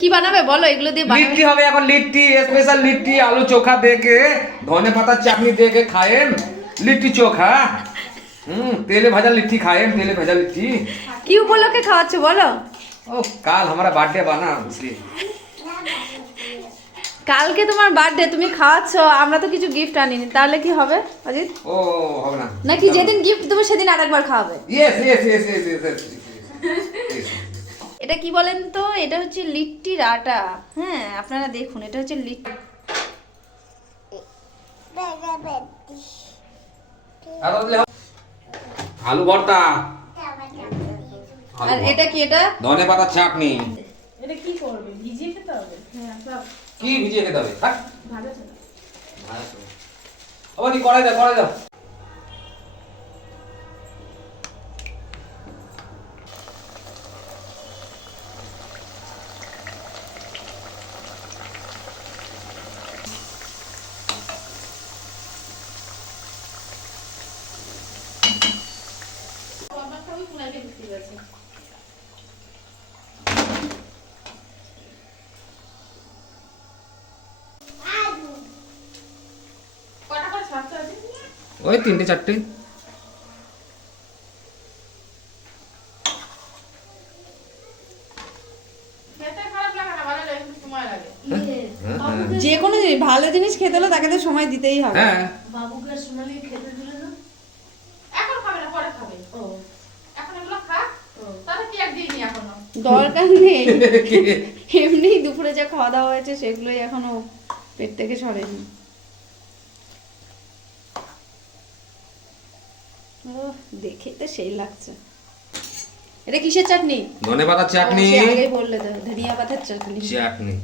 কি বানাবে? বলো এগুলো দিয়ে লিট্টি হবে এখন লিট্টি স্পেশাল লিট্টি আলু চোখা দেখে ধনে পাতার চাটনি দেখে খায়েন। লিট্টি চোখা হুম তেলে ভাজা লিট্টি খায়েন তেলে ভাজা লিট্টি। কি উপলক্ষে খাওয়াচ্ছ বলো? ও কাল আমরা বার্থডে বানা কালকে তোমার বার্থডে তুমি খাওয়াচ্ছ আমরা তো কিছু গিফট আনিনি। তাহলে কি হবে অজিত? ও হবে না। নাকি যেদিন গিফট দেবো সেদিন আরেকবার খাওয়াবে? Yes yes yes yes yes এটা কি বলেন তো? এটা হচ্ছে লিট্টির আটা হ্যাঁ আপনারা দেখুন এটা হচ্ছে লিট্টি আলু ভর্তা। আর এটা কি এটা? ধনে পাতার চাটনি। এটা কি করবে? ভিজিয়ে খেতে হবে? হ্যাঁ সব কি ভিজিয়ে খেতে হবে? থাক। ভাজা ছিল আবার কি কড়াই দাও কড়াই দাও কটা করে ছাড়তে আছে ওই তিনটে চারটে। খেতে খারাপ লাগে না ভালো লাগে একটু সময় লাগে। যে কোনো জিনিস ভালো জিনিস খেতে হলে তাকে তো সময় দিতেই হবে। হ্যাঁ। বাবুকে সোনালি খেতে দিলে না এখন খাবে না পরে খাবে। ও এখন এগুলো খা তাহলে কি এক দিইনি এখনও দরকার নেই। এমনি দুপুরে যা খাওয়া দাওয়া হয়েছে সেগুলোই এখনও পেট থেকে সরেনি। দেখে তো সেই লাগছে। এটা কিসের চাটনি? ধনে পাতার চাটনি আগে বললে তো ধনিয়া পাতার চাটনি। চাটনি।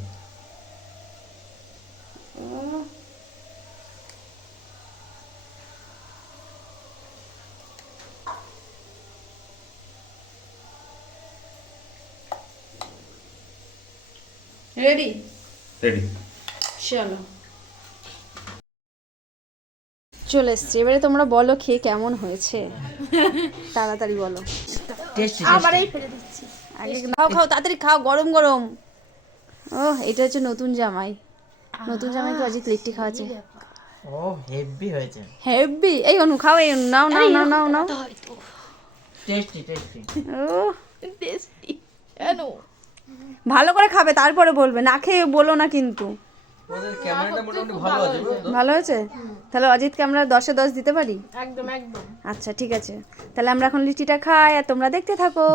রেডি রেডি চলো চলে এসছি। এবারে তোমরা বলো খেয়ে কেমন হয়েছে? তাড়াতাড়ি বলো। আবার এই ফেলে দিচ্ছি। আগে খাও খাও তাড়াতাড়ি খাও গরম গরম। ও এটা হচ্ছে নতুন জামাই। নতুন জামাইকে অজিত লিট্টি খাওয়াচ্ছে? ও হেভি হয়েছে। হেভি। এই অনু খাও এই অনু নাও নাও নাও নাও নাও। Tasty tasty. ও ভালো করে খাবে তারপরে বলবে। না খেয়ে বলো না কিন্তু। ওদের ক্যামেরাটা মোটামুটি ভালো আছে ভালো হয়েছে? তাহলে অজিতকে আমরা দশে দশ দিতে পারি? একদম একদম। আচ্ছা ঠিক আছে। তাহলে আমরা এখন লিচিটা খাই আর তোমরা দেখতে থাকো।